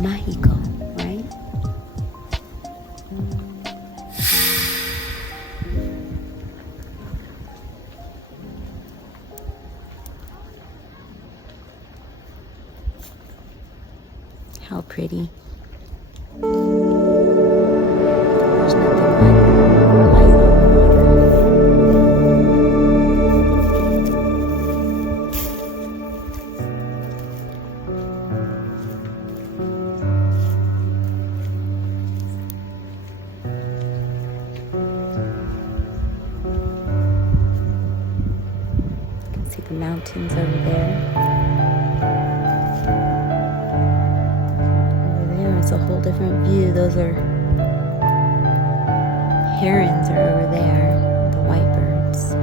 mágico, right? How pretty. There's nothing like light on water. You can see the mountains over there. It's a whole different view. Those are herons are over there, the white birds.